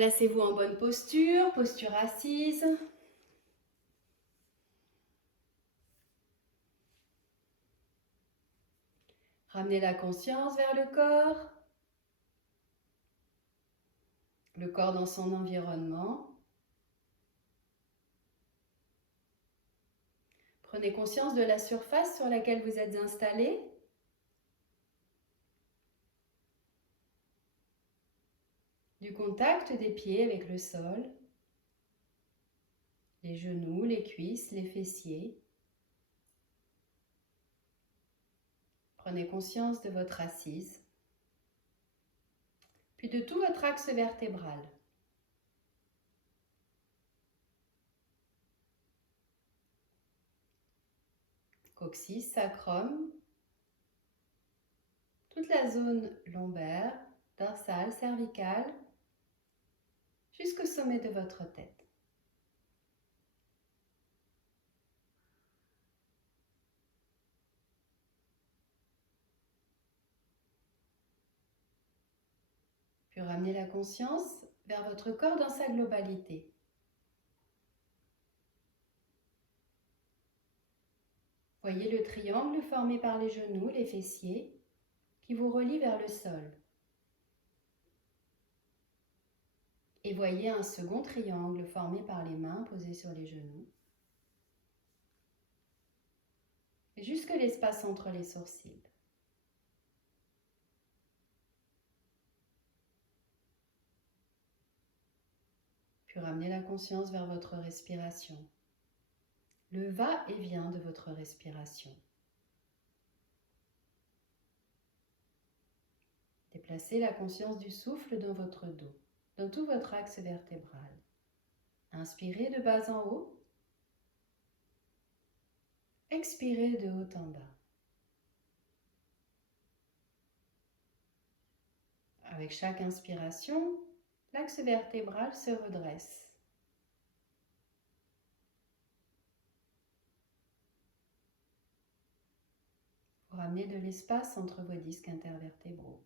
Placez-vous en bonne posture, posture assise. Ramenez la conscience vers le corps dans son environnement. Prenez conscience de la surface sur laquelle vous êtes installé. Du contact des pieds avec le sol, les genoux, les cuisses, les fessiers. Prenez conscience de votre assise, puis de tout votre axe vertébral. Coccyx, sacrum, toute la zone lombaire, dorsale, cervicale, jusqu'au sommet de votre tête. Puis ramenez la conscience vers votre corps dans sa globalité. Voyez le triangle formé par les genoux, les fessiers, qui vous relie vers le sol. Et voyez un second triangle formé par les mains posées sur les genoux. Et jusque l'espace entre les sourcils. Puis ramenez la conscience vers votre respiration. Le va-et-vient de votre respiration. Déplacez la conscience du souffle dans votre dos, dans tout votre axe vertébral. Inspirez de bas en haut. Expirez de haut en bas. Avec chaque inspiration, l'axe vertébral se redresse. Vous ramenez de l'espace entre vos disques intervertébraux.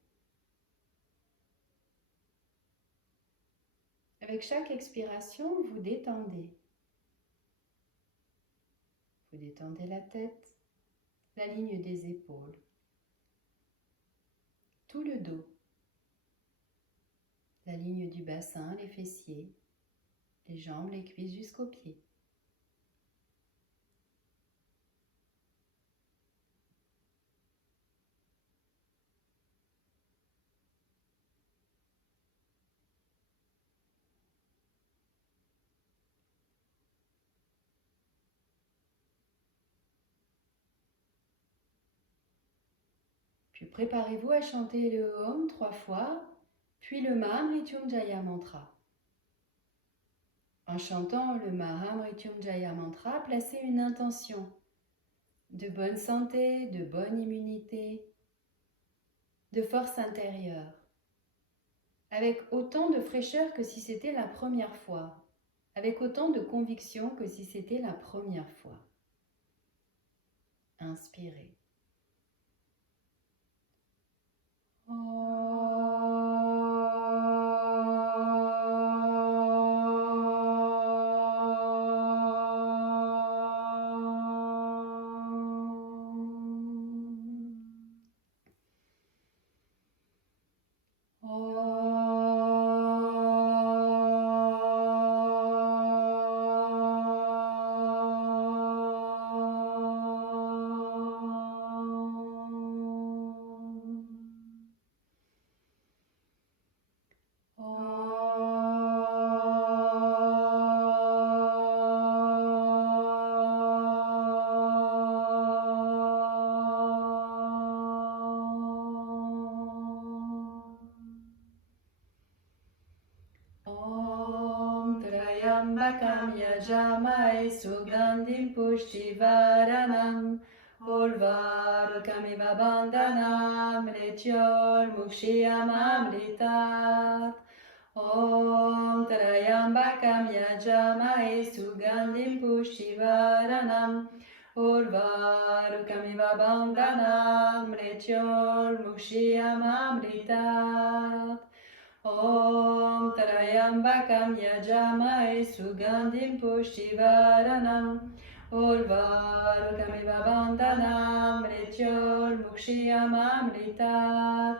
Avec chaque expiration, vous détendez. Vous détendez la tête, la ligne des épaules, tout le dos, la ligne du bassin, les fessiers, les jambes, les cuisses jusqu'aux pieds. Puis préparez-vous à chanter le Om 3 fois, puis le Mahamrityunjaya Mantra. En chantant le Mahamrityunjaya Mantra, placez une intention de bonne santé, de bonne immunité, de force intérieure, avec autant de fraîcheur que si c'était la première fois, avec autant de conviction que si c'était la première fois. Inspirez. Trayambakam yajamae sugandhim pushtivaranam Urvarukamiva bandhanam mrityor mukshiyamamritat Om Trayambakam yajamae sugandhim pushtivaranam Urvarukamiva bandhanam mrityor mukshiyamamritat Om Trayambakam Yajamae Sugandhim Pushtivaranam Urvarukamiva Bandhanam Mrityol Mukshiyamamritat.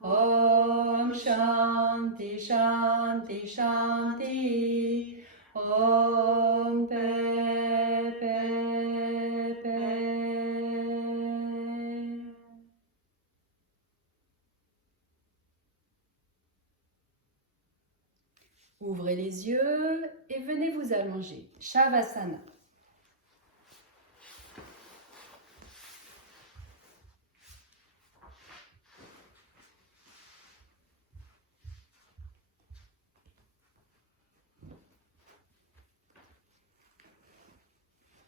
Om Shanti Shanti Shanti. Om Pe Pe Pe. Ouvrez les yeux et venez vous allonger. Shavasana.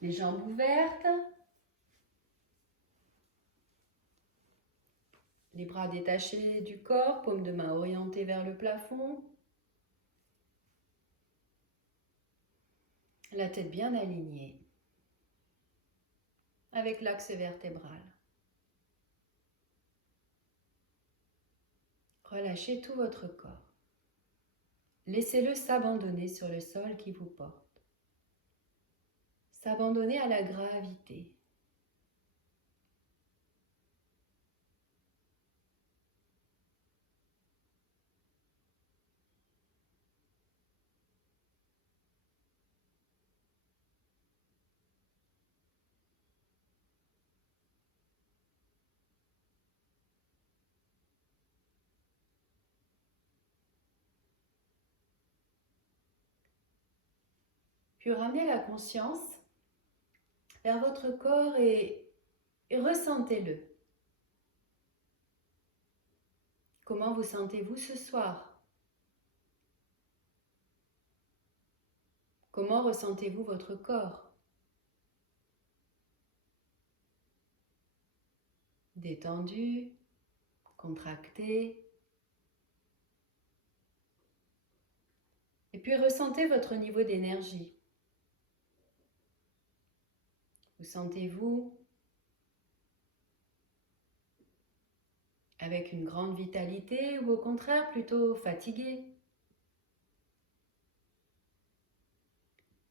Les jambes ouvertes. Les bras détachés du corps, paume de main orientée vers le plafond. La tête bien alignée avec l'axe vertébral. Relâchez tout votre corps. Laissez-le s'abandonner sur le sol qui vous porte. S'abandonner à la gravité. Puis ramenez la conscience vers votre corps et ressentez-le. Comment vous sentez-vous ce soir? Comment ressentez-vous votre corps? Détendu, contracté. Et puis ressentez votre niveau d'énergie. Vous sentez-vous avec une grande vitalité ou au contraire plutôt fatigué?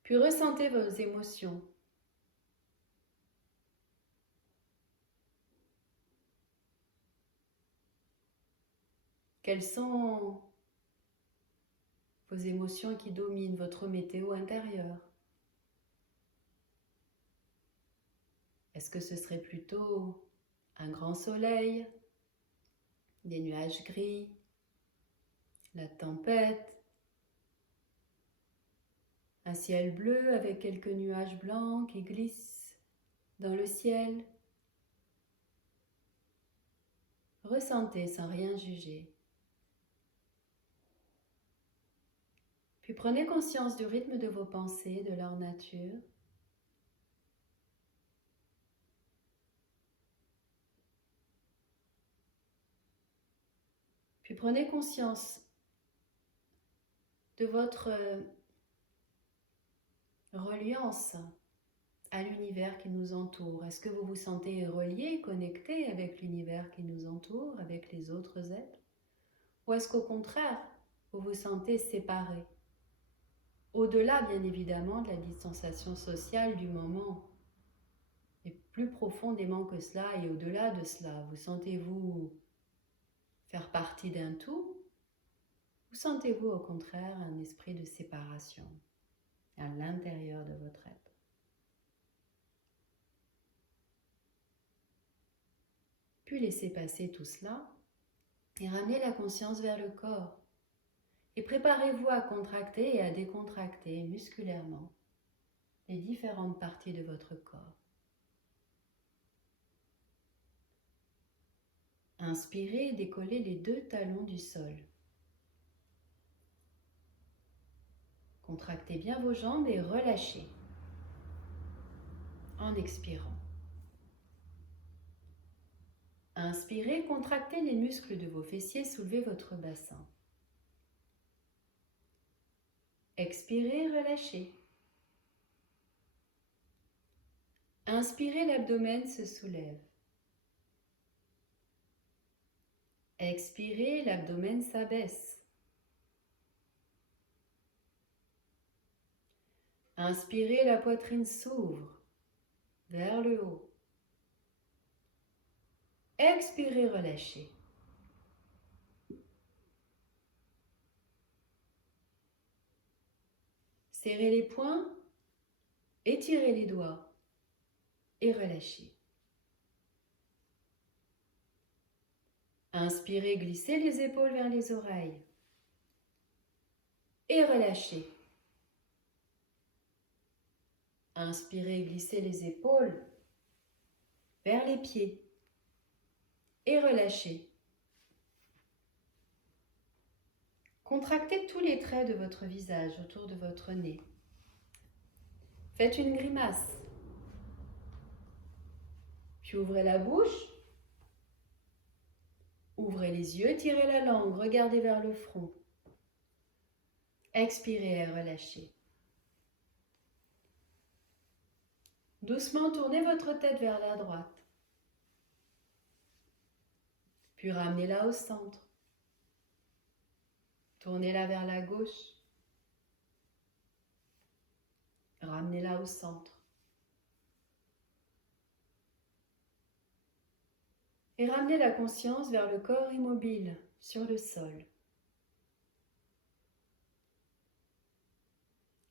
Puis ressentez vos émotions. Quelles sont vos émotions qui dominent votre météo intérieure? Est-ce que ce serait plutôt un grand soleil, des nuages gris, la tempête, un ciel bleu avec quelques nuages blancs qui glissent dans le ciel? Ressentez sans rien juger. Puis prenez conscience du rythme de vos pensées, de leur nature. Puis prenez conscience de votre reliance à l'univers qui nous entoure. Est-ce que vous vous sentez relié, connecté avec l'univers qui nous entoure, avec les autres êtres? Ou est-ce qu'au contraire, vous vous sentez séparé? Au-delà, bien évidemment, de la distanciation sociale du moment. Et plus profondément que cela et au-delà de cela, vous sentez-vous faire partie d'un tout? Ou sentez-vous au contraire un esprit de séparation à l'intérieur de votre être? Puis laissez passer tout cela et ramenez la conscience vers le corps. Et préparez-vous à contracter et à décontracter musculairement les différentes parties de votre corps. Inspirez et décollez les 2 talons du sol. Contractez bien vos jambes et relâchez en expirant. Inspirez, contractez les muscles de vos fessiers, soulevez votre bassin. Expirez, relâchez. Inspirez, l'abdomen se soulève. Expirez, l'abdomen s'abaisse. Inspirez, la poitrine s'ouvre vers le haut. Expirez, relâchez. Serrez les poings, étirez les doigts et relâchez. Inspirez, glissez les épaules vers les oreilles et relâchez. Inspirez, glissez les épaules vers les pieds et relâchez. Contractez tous les traits de votre visage autour de votre nez. Faites une grimace. Puis ouvrez la bouche. Ouvrez les yeux, tirez la langue, regardez vers le front. Expirez et relâchez. Doucement, tournez votre tête vers la droite. Puis ramenez-la au centre. Tournez-la vers la gauche. Ramenez-la au centre. Et ramenez la conscience vers le corps immobile sur le sol.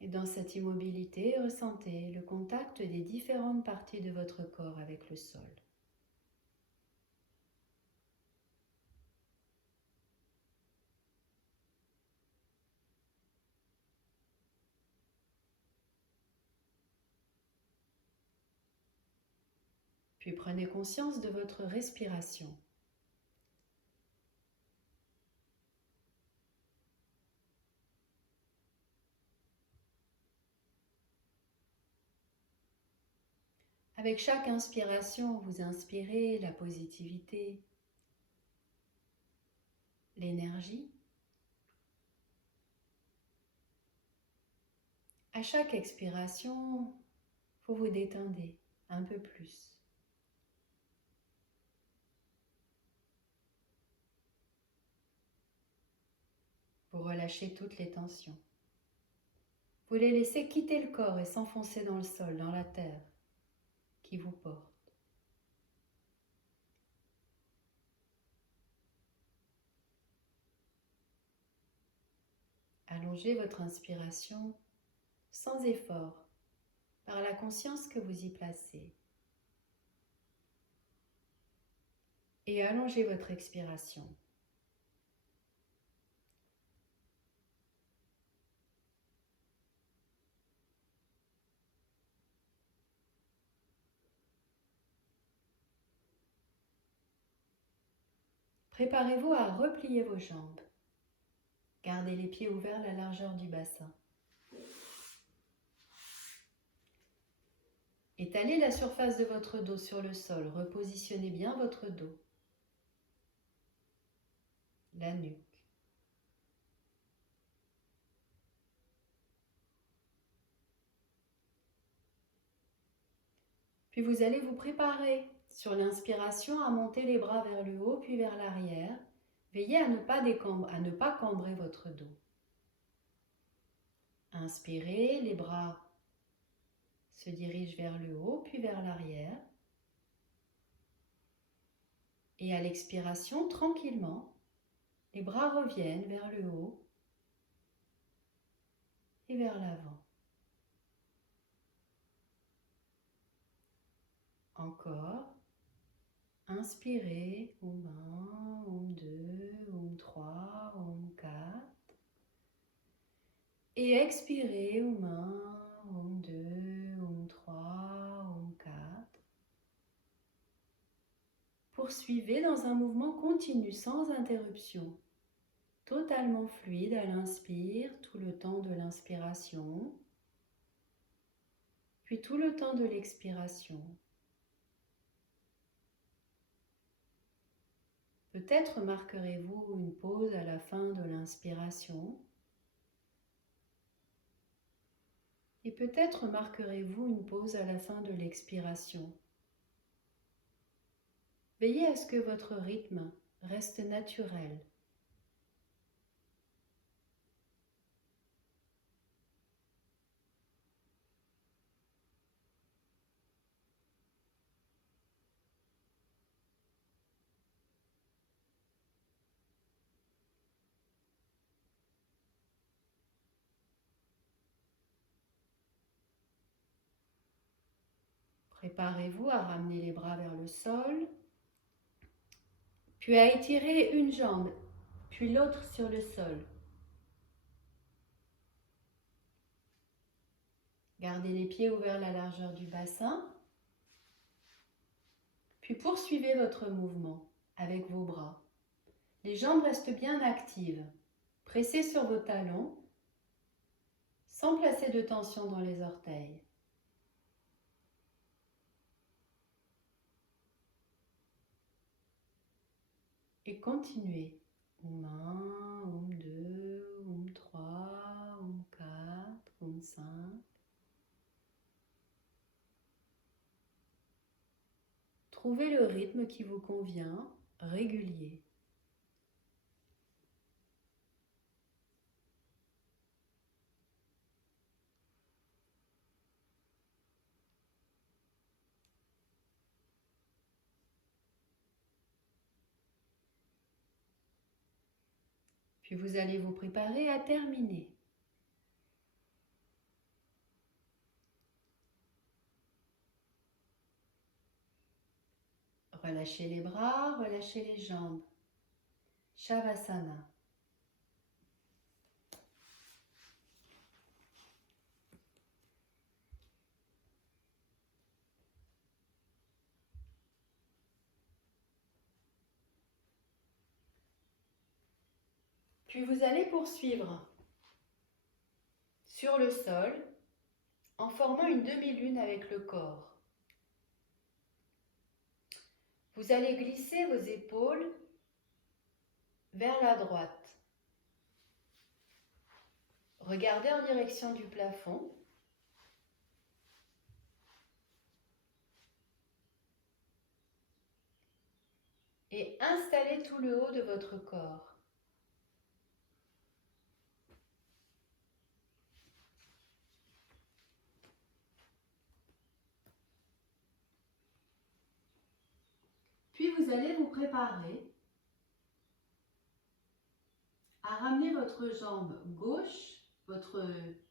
Et dans cette immobilité, ressentez le contact des différentes parties de votre corps avec le sol. Puis prenez conscience de votre respiration. Avec chaque inspiration, vous inspirez la positivité, l'énergie. À chaque expiration, vous vous détendez un peu plus. Vous relâchez toutes les tensions. Vous les laissez quitter le corps et s'enfoncer dans le sol, dans la terre qui vous porte. Allongez votre inspiration sans effort par la conscience que vous y placez. Et allongez votre expiration. Préparez-vous à replier vos jambes. Gardez les pieds ouverts à la largeur du bassin. Étalez la surface de votre dos sur le sol. Repositionnez bien votre dos. La nuque. Puis vous allez vous préparer sur l'inspiration à monter les bras vers le haut puis vers l'arrière. Veillez à ne pas cambrer votre dos. Inspirez, les bras se dirigent vers le haut puis vers l'arrière. Et à l'expiration, tranquillement, les bras reviennent vers le haut et vers l'avant. Encore. Inspirez, Om 1, Om 2, Om 3, Om 4. Et expirez, Om 1, Om 2, Om 3, Om 4. Poursuivez dans un mouvement continu, sans interruption, totalement fluide à l'inspire, tout le temps de l'inspiration, puis tout le temps de l'expiration. Peut-être marquerez-vous une pause à la fin de l'inspiration et peut-être marquerez-vous une pause à la fin de l'expiration. Veillez à ce que votre rythme reste naturel. Préparez-vous à ramener les bras vers le sol, puis à étirer une jambe, puis l'autre sur le sol. Gardez les pieds ouverts à la largeur du bassin, puis poursuivez votre mouvement avec vos bras. Les jambes restent bien actives. Pressez sur vos talons sans placer de tension dans les orteils. Et continuez. Oum 1, Oum 2, Oum 3, Oum 4, Oum 5. Trouvez le rythme qui vous convient, régulier. Puis vous allez vous préparer à terminer. Relâchez les bras, relâchez les jambes. Shavasana. Puis vous allez poursuivre sur le sol en formant une demi-lune avec le corps. Vous allez glisser vos épaules vers la droite. Regardez en direction du plafond. Et installez tout le haut de votre corps. Puis vous allez vous préparer à ramener votre jambe gauche, votre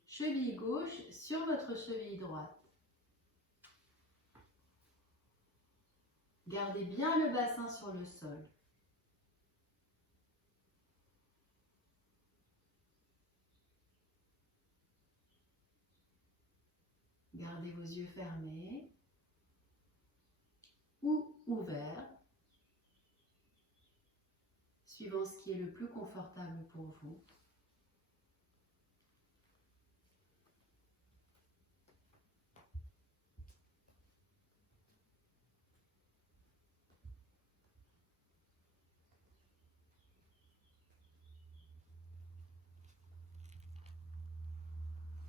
cheville gauche sur votre cheville droite. Gardez bien le bassin sur le sol. Gardez vos yeux fermés ou ouverts, suivant ce qui est le plus confortable pour vous.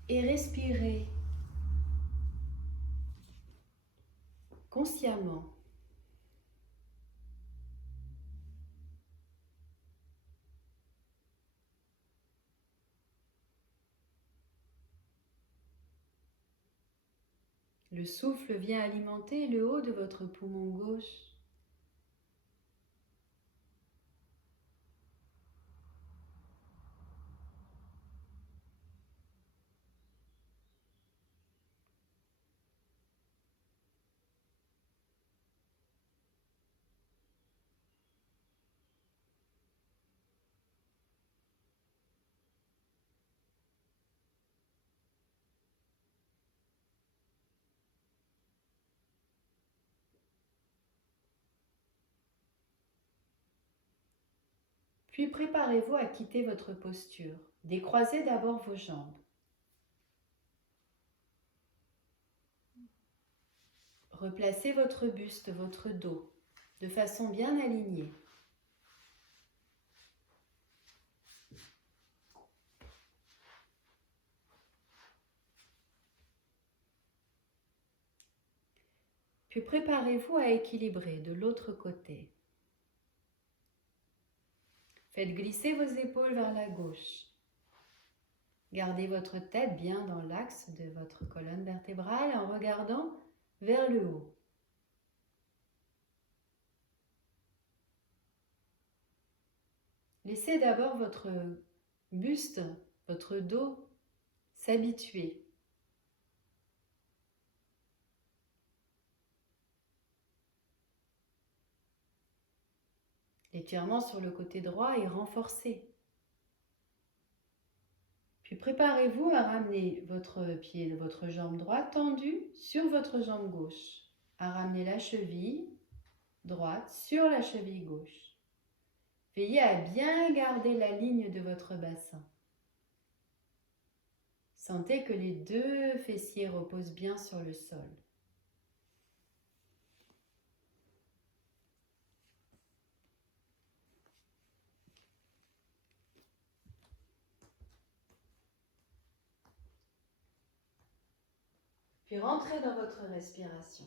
Et respirez consciemment. Le souffle vient alimenter le haut de votre poumon gauche. Puis préparez-vous à quitter votre posture. Décroisez d'abord vos jambes. Replacez votre buste, votre dos, de façon bien alignée. Puis préparez-vous à équilibrer de l'autre côté. Faites glisser vos épaules vers la gauche. Gardez votre tête bien dans l'axe de votre colonne vertébrale en regardant vers le haut. Laissez d'abord votre buste, votre dos s'habituer. L'étirement sur le côté droit est renforcé. Puis préparez-vous à ramener votre jambe droite tendue sur votre jambe gauche, à ramener la cheville droite sur la cheville gauche. Veillez à bien garder la ligne de votre bassin. Sentez que les deux fessiers reposent bien sur le sol. Puis rentrez dans votre respiration.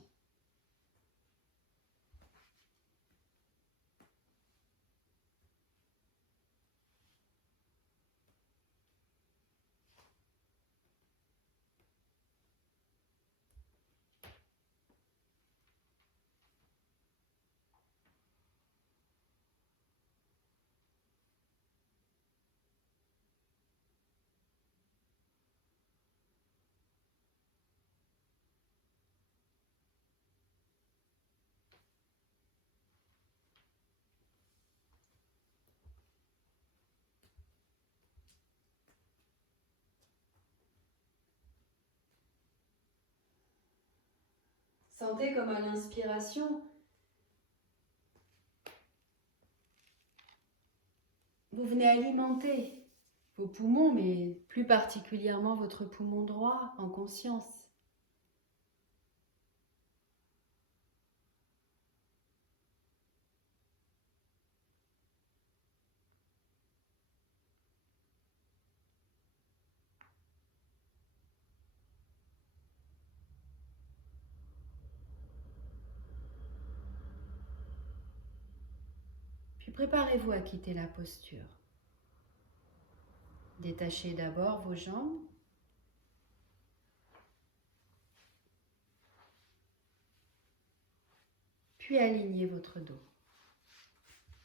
Sentez comme à l'inspiration, vous venez alimenter vos poumons, mais plus particulièrement votre poumon droit en conscience. Puis préparez-vous à quitter la posture. Détachez d'abord vos jambes. Puis alignez votre dos,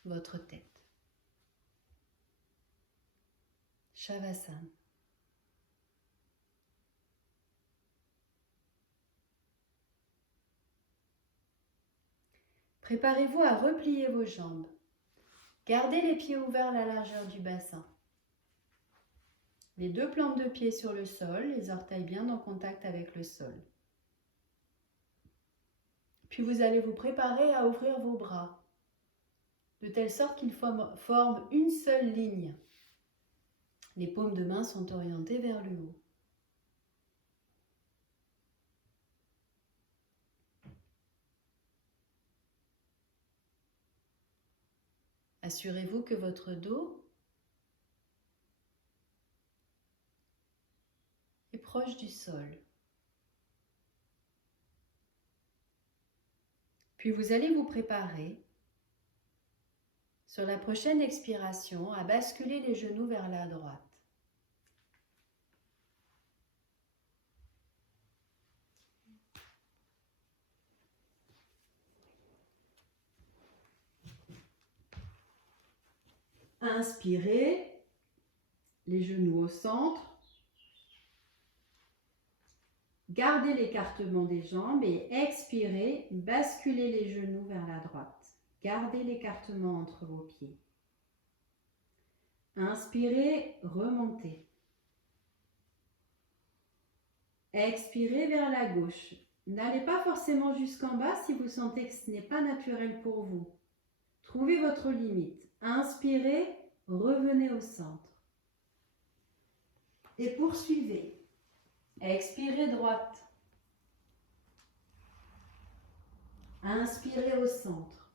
votre tête. Shavasana. Préparez-vous à replier vos jambes. Gardez les pieds ouverts à la largeur du bassin. Les deux plantes de pied sur le sol, les orteils bien en contact avec le sol. Puis vous allez vous préparer à ouvrir vos bras, de telle sorte qu'ils forment une seule ligne. Les paumes de main sont orientées vers le haut. Assurez-vous que votre dos est proche du sol. Puis vous allez vous préparer, sur la prochaine expiration, à basculer les genoux vers la droite. Inspirez, les genoux au centre. Gardez l'écartement des jambes et expirez, basculez les genoux vers la droite. Gardez l'écartement entre vos pieds. Inspirez, remontez. Expirez vers la gauche. N'allez pas forcément jusqu'en bas si vous sentez que ce n'est pas naturel pour vous. Trouvez votre limite. Inspirez, revenez au centre. Et poursuivez. Expirez droite. Inspirez au centre.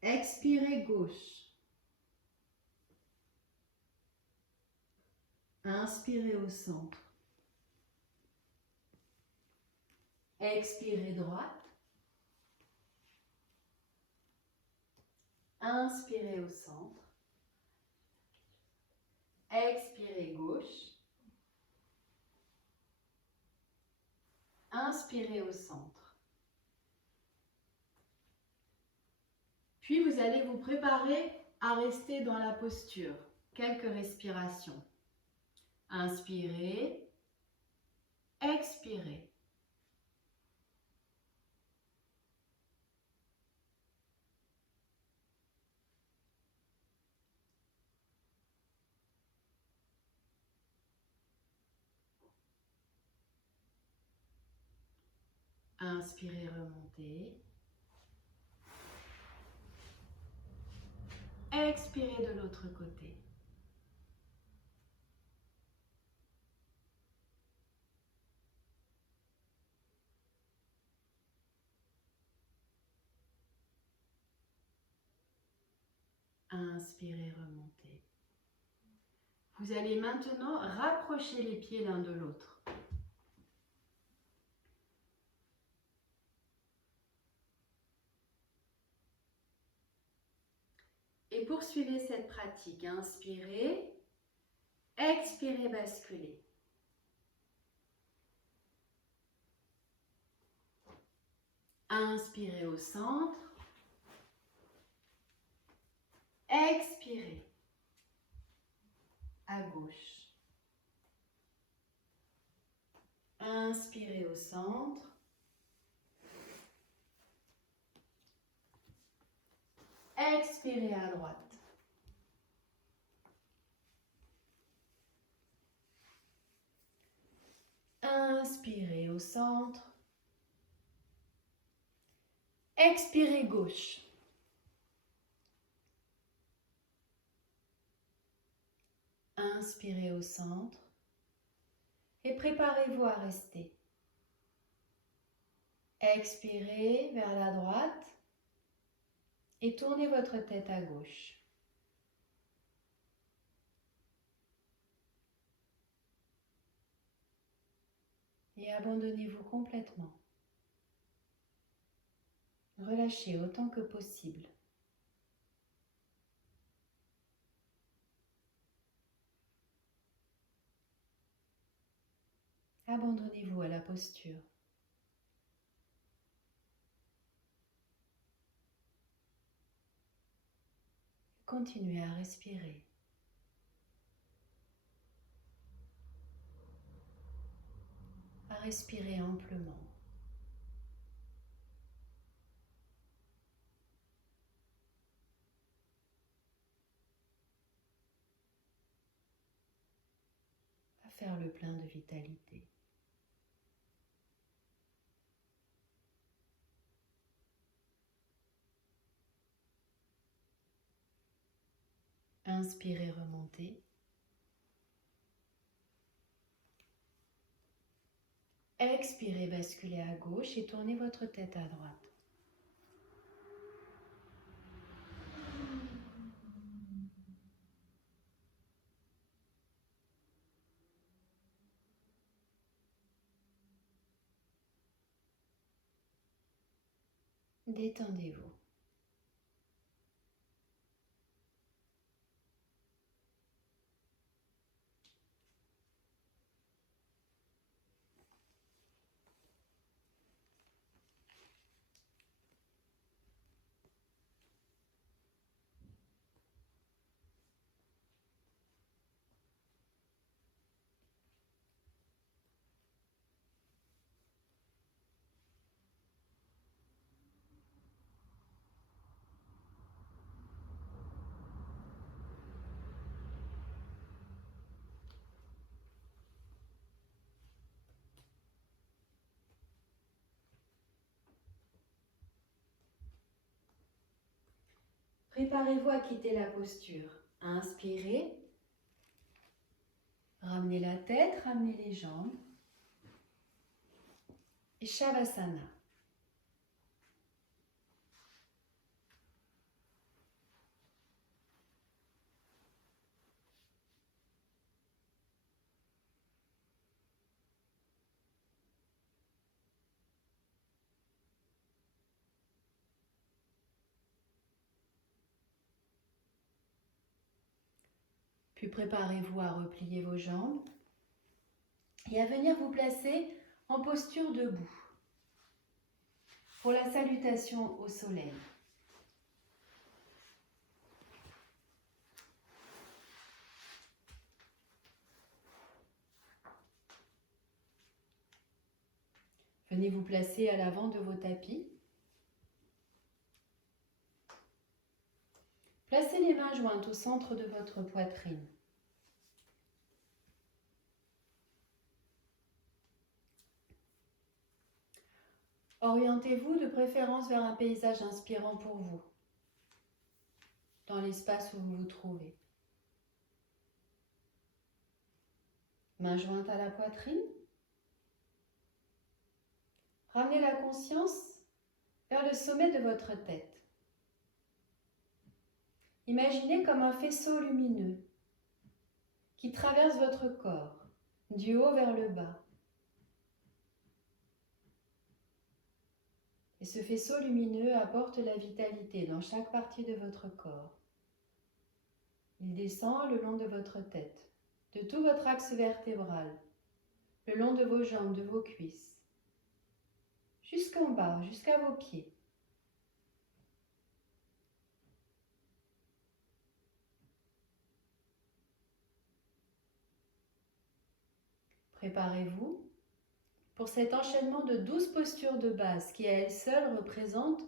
Expirez gauche. Inspirez au centre. Expirez droite. Inspirez au centre. Expirez gauche. Inspirez au centre. Puis vous allez vous préparer à rester dans la posture. Quelques respirations. Inspirez. Expirez. Inspirez, remontez. Expirez de l'autre côté. Inspirez, remontez. Vous allez maintenant rapprocher les pieds l'un de l'autre. Et poursuivez cette pratique. Inspirez, expirez, basculez. Inspirez au centre. Expirez à gauche. Inspirez au centre. Expirez à droite. Inspirez au centre. Expirez gauche. Inspirez au centre. Et préparez-vous à rester. Expirez vers la droite. Et tournez votre tête à gauche. Et abandonnez-vous complètement. Relâchez autant que possible. Abandonnez-vous à la posture. Continuez à respirer. À respirer amplement. À faire le plein de vitalité. Inspirez, remontez. Expirez, basculez à gauche et tournez votre tête à droite. Détendez-vous. Préparez-vous à quitter la posture. Inspirez. Ramenez la tête, ramenez les jambes. Et Shavasana. Puis préparez-vous à replier vos jambes et à venir vous placer en posture debout pour la salutation au soleil. Venez vous placer à l'avant de vos tapis. Placez les mains jointes au centre de votre poitrine. Orientez-vous de préférence vers un paysage inspirant pour vous, dans l'espace où vous vous trouvez. Main jointe à la poitrine. Ramenez la conscience vers le sommet de votre tête. Imaginez comme un faisceau lumineux qui traverse votre corps, du haut vers le bas. Et ce faisceau lumineux apporte la vitalité dans chaque partie de votre corps. Il descend le long de votre tête, de tout votre axe vertébral, le long de vos jambes, de vos cuisses, jusqu'en bas, jusqu'à vos pieds. Préparez-vous pour cet enchaînement de 12 postures de base qui à elles seules représentent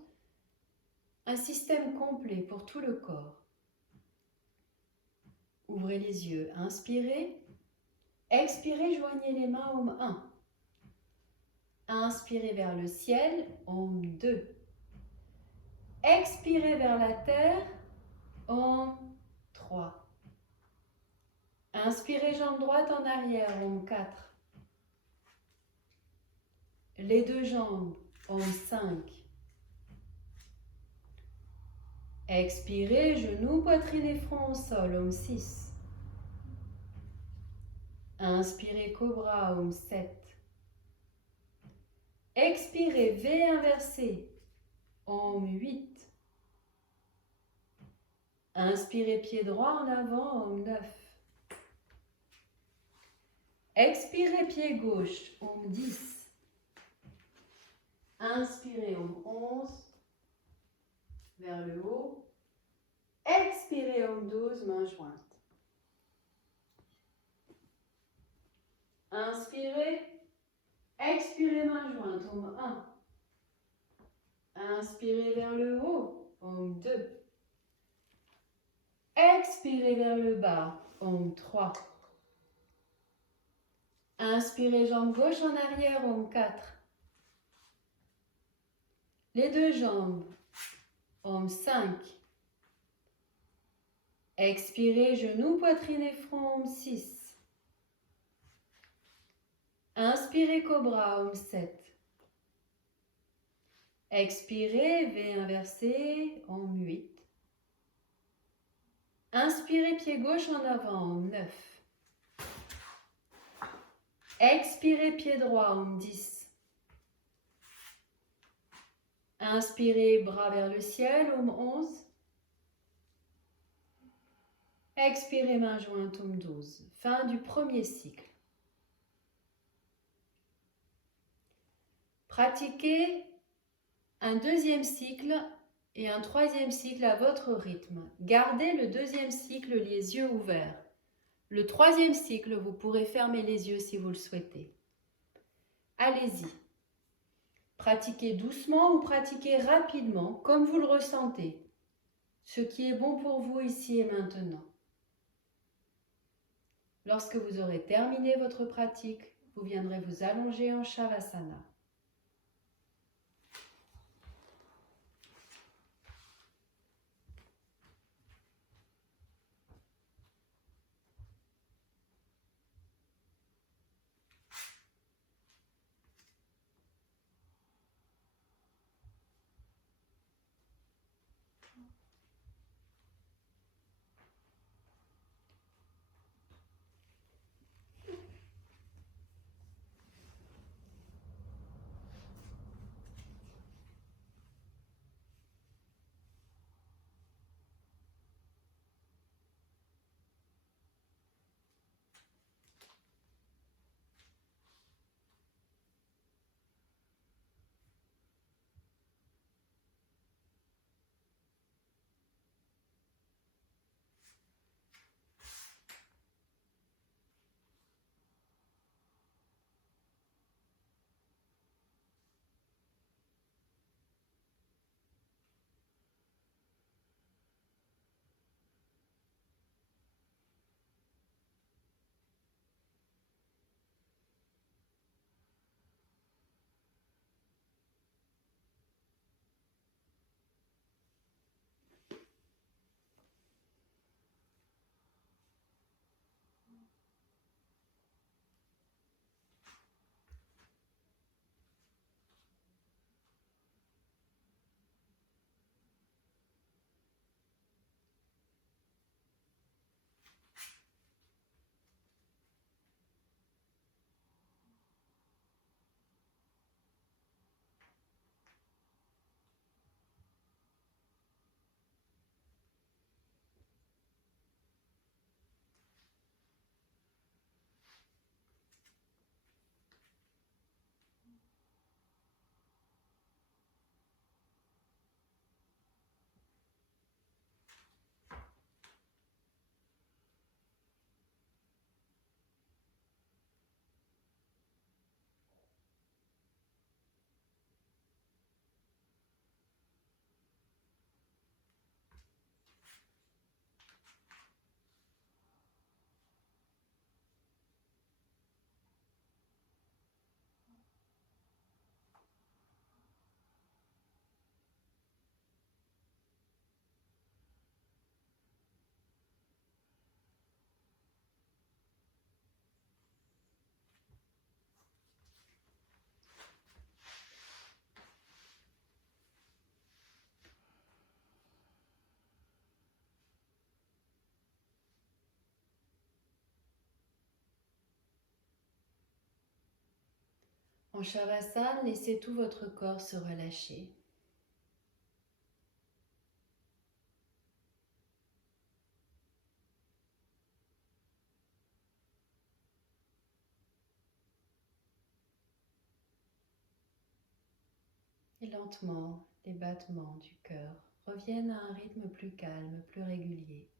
un système complet pour tout le corps. Ouvrez les yeux, inspirez, expirez, joignez les mains, Om 1. Inspirez vers le ciel, Om 2. Expirez vers la terre, Om 3. Inspirez jambe droite en arrière, Om 4. Les deux jambes, Om 5. Expirez, genoux, poitrine et front au sol, Om 6. Inspirez, cobra, Om 7. Expirez, V inversé, Om 8. Inspirez, pied droit en avant, Om 9. Expirez, pied gauche, Om 10. Inspirez, Om 11, vers le haut. Expirez, Om 12, main jointe. Inspirez, expirez, main jointe, Om 1. Inspirez vers le haut, Om 2. Expirez vers le bas, Om 3. Inspirez, jambe gauche en arrière, Om 4. Les deux jambes, Om 5. Expirez, genoux, poitrine et front, Om 6. Inspirez, cobra, Om 7. Expirez, V inversé, Om 8. Inspirez, pied gauche en avant, Om 9. Expirez, pied droit, Om 10. Inspirez, bras vers le ciel, Om 11. Expirez, main jointe, Om 12. Fin du premier cycle. Pratiquez un deuxième cycle et un troisième cycle à votre rythme. Gardez le deuxième cycle les yeux ouverts. Le troisième cycle, vous pourrez fermer les yeux si vous le souhaitez. Allez-y. Pratiquez doucement ou pratiquez rapidement, comme vous le ressentez. Ce qui est bon pour vous ici et maintenant. Lorsque vous aurez terminé votre pratique, vous viendrez vous allonger en Shavasana. En Shavasana, laissez tout votre corps se relâcher. Et lentement, les battements du cœur reviennent à un rythme plus calme, plus régulier.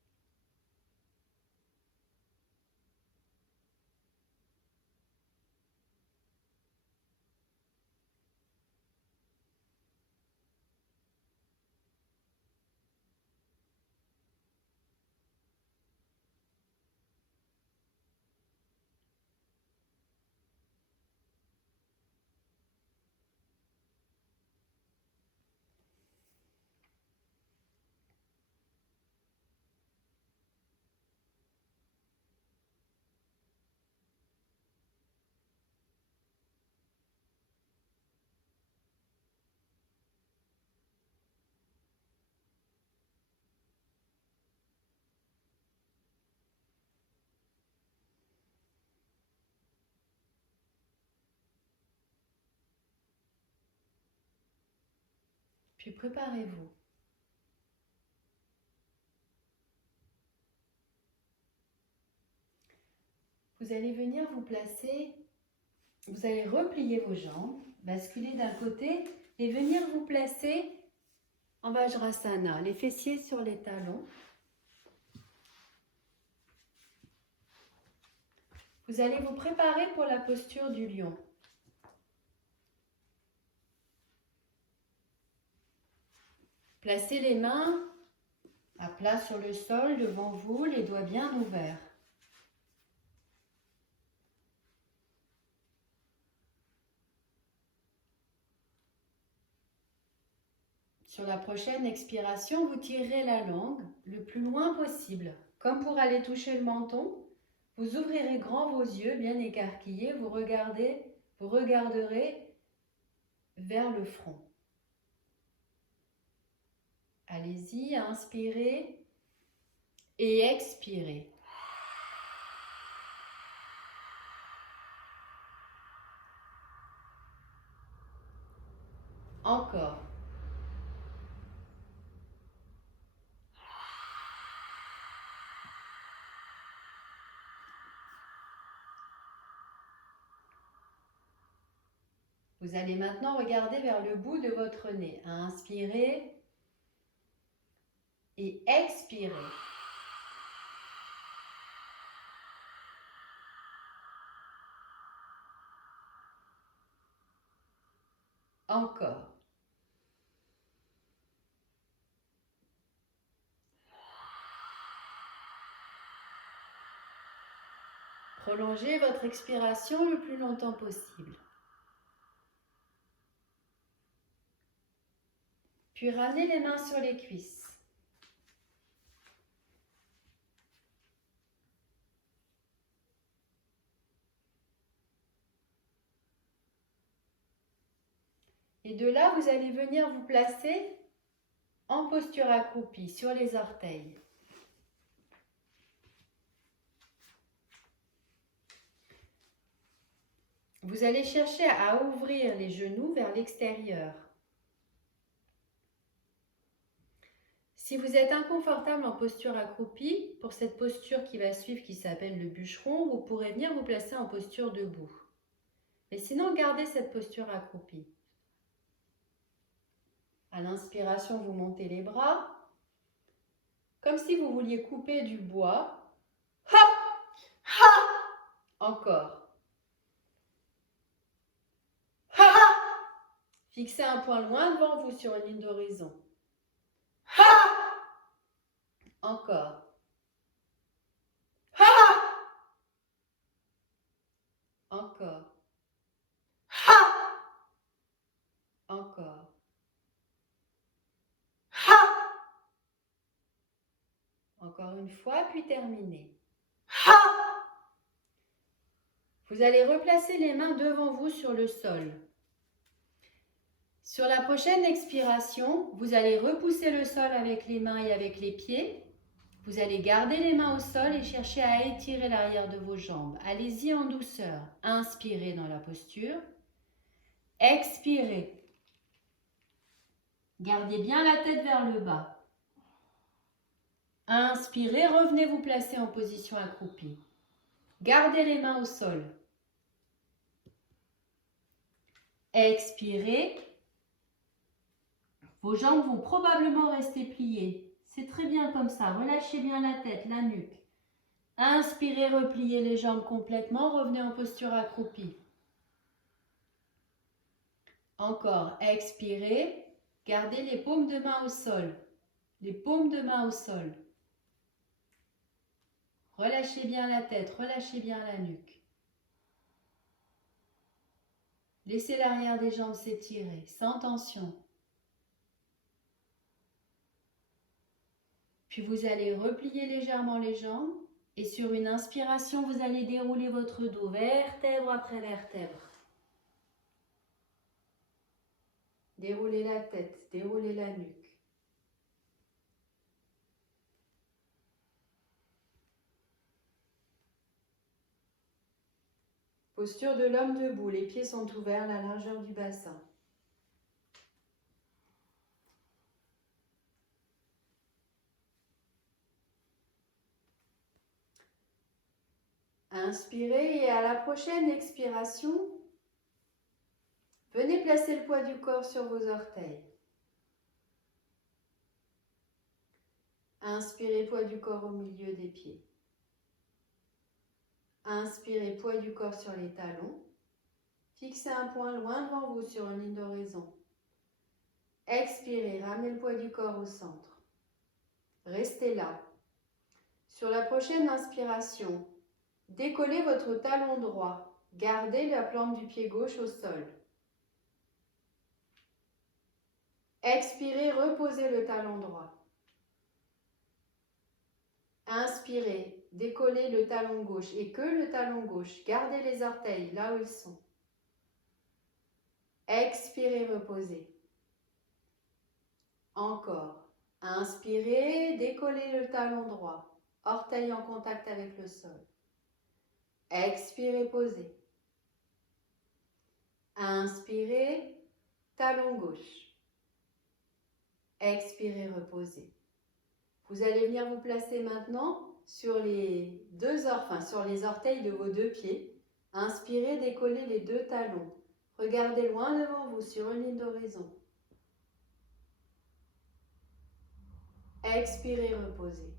Puis préparez-vous. Vous allez venir vous placer, vous allez replier vos jambes, basculer d'un côté et venir vous placer en Vajrasana, les fessiers sur les talons. Vous allez vous préparer pour la posture du lion. Placez les mains à plat sur le sol devant vous, les doigts bien ouverts. Sur la prochaine expiration, vous tirerez la langue le plus loin possible. Comme pour aller toucher le menton, vous ouvrirez grand vos yeux bien écarquillés, vous regarderez vers le front. Allez-y, inspirez et expirez. Encore. Vous allez maintenant regarder vers le bout de votre nez. Inspirez et expirez. Encore. Prolongez votre expiration le plus longtemps possible. Puis ramenez les mains sur les cuisses. Et de là, vous allez venir vous placer en posture accroupie sur les orteils. Vous allez chercher à ouvrir les genoux vers l'extérieur. Si vous êtes inconfortable en posture accroupie, pour cette posture qui va suivre, qui s'appelle le bûcheron, vous pourrez venir vous placer en posture debout. Mais sinon, gardez cette posture accroupie. À l'inspiration, vous montez les bras, comme si vous vouliez couper du bois. Ha! Ha! Encore. Ha! Ha! Fixez un point loin devant vous sur une ligne d'horizon. Ha! Encore. Ha! Encore. Ha! Encore. Ha! Encore une fois, puis terminez. Ha! Vous allez replacer les mains devant vous sur le sol. Sur la prochaine expiration, vous allez repousser le sol avec les mains et avec les pieds. Vous allez garder les mains au sol et chercher à étirer l'arrière de vos jambes. Allez-y en douceur. Inspirez dans la posture. Expirez. Gardez bien la tête vers le bas. Inspirez, revenez vous placer en position accroupie. Gardez les mains au sol. Expirez. Vos jambes vont probablement rester pliées. C'est très bien comme ça. Relâchez bien la tête, la nuque. Inspirez, repliez les jambes complètement. Revenez en posture accroupie. Encore, expirez. Gardez les paumes de main au sol. Les paumes de main au sol. Relâchez bien la tête, relâchez bien la nuque. Laissez l'arrière des jambes s'étirer, sans tension. Puis vous allez replier légèrement les jambes et sur une inspiration, vous allez dérouler votre dos vertèbre après vertèbre. Déroulez la tête, déroulez la nuque. Posture de l'homme debout, les pieds sont ouverts à la largeur du bassin. Inspirez et à la prochaine expiration, venez placer le poids du corps sur vos orteils. Inspirez, poids du corps au milieu des pieds. Inspirez, poids du corps sur les talons. Fixez un point loin devant vous sur une ligne d'horizon. Expirez, ramenez le poids du corps au centre. Restez là. Sur la prochaine inspiration, décollez votre talon droit. Gardez la plante du pied gauche au sol. Expirez, reposez le talon droit. Inspirez, décollez le talon gauche et que le talon gauche. Gardez les orteils là où ils sont. Expirez, reposez. Encore. Inspirez, décollez le talon droit. Orteil en contact avec le sol. Expirez, posez. Inspirez, talon gauche. Expirez, reposez. Vous allez venir vous placer maintenant sur les sur les orteils de vos deux pieds. Inspirez, décollez les deux talons. Regardez loin devant vous sur une ligne d'horizon. Expirez, reposez.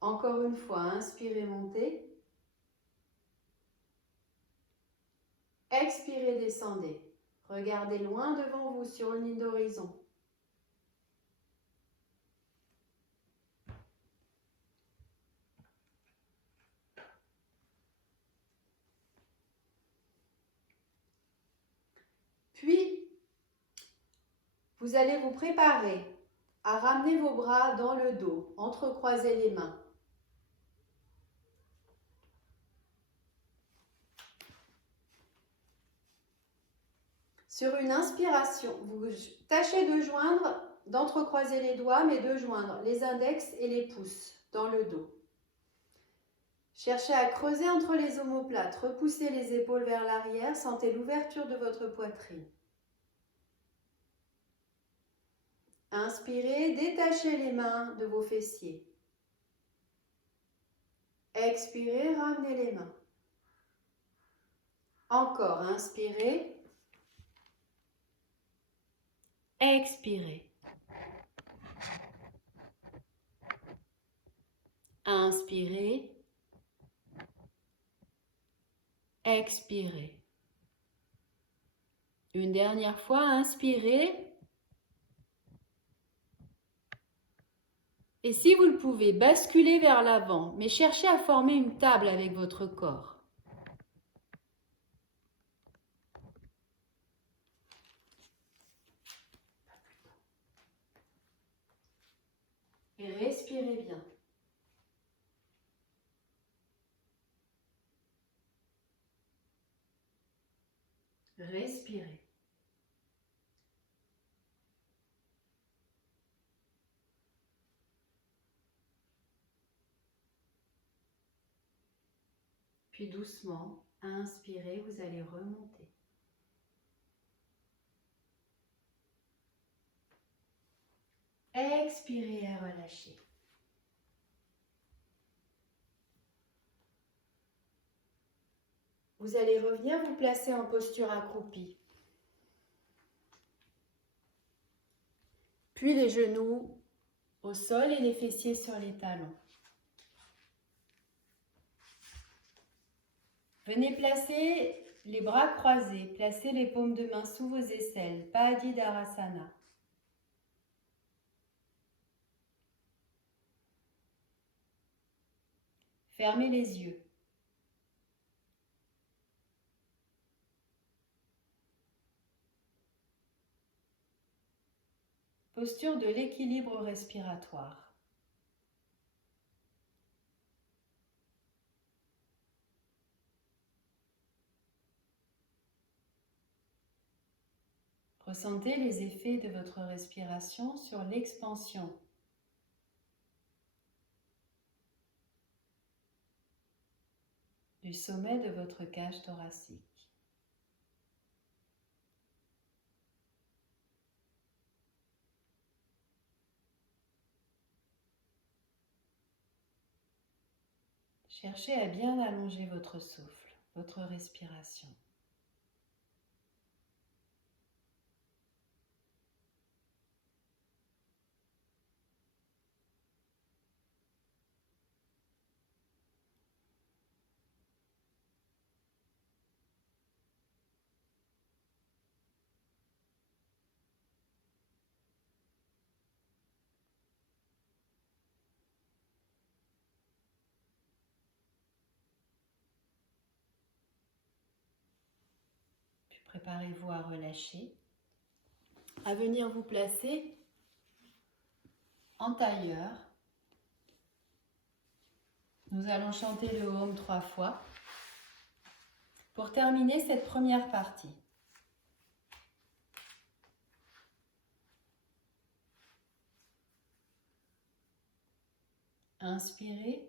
Encore une fois, inspirez, montez. Expirez, descendez. Regardez loin devant vous sur une ligne d'horizon. Puis, vous allez vous préparer à ramener vos bras dans le dos, entrecroiser les mains. Sur une inspiration, vous tâchez de joindre, d'entrecroiser les doigts, mais de joindre les index et les pouces dans le dos. Cherchez à creuser entre les omoplates, repoussez les épaules vers l'arrière, sentez l'ouverture de votre poitrine. Inspirez, détachez les mains de vos fessiers. Expirez, ramenez les mains. Encore, inspirez. Expirez. Inspirez. Expirez. Une dernière fois, inspirez. Et si vous le pouvez, basculez vers l'avant, mais cherchez à former une table avec votre corps. Et respirez bien. Respirez. Puis doucement, inspirez, vous allez remonter. expirez et relâchez. Vous allez revenir vous placer en posture accroupie. Puis les genoux au sol et les fessiers sur les talons. Venez placer les bras croisés, placez les paumes de main sous vos aisselles, Padidharasana. Fermez les yeux. Posture de l'équilibre respiratoire. Ressentez les effets de votre respiration sur l'expansion. Du sommet de votre cage thoracique. Cherchez à bien allonger votre souffle, votre respiration. Préparez-vous à relâcher, à venir vous placer en tailleur. Nous allons chanter le Om 3 fois pour terminer cette première partie. Inspirez.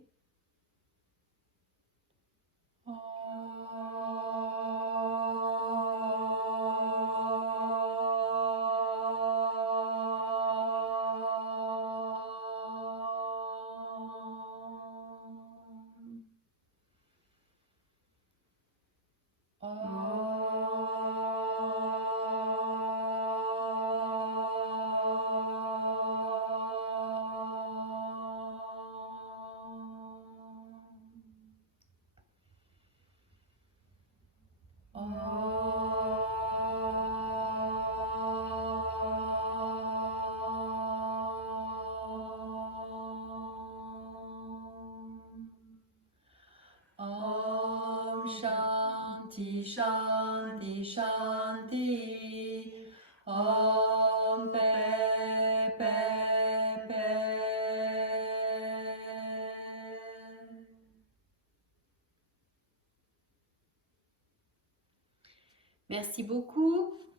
Om Shanti Shanti Shanti. Om Pe Pe Pe. Merci beaucoup.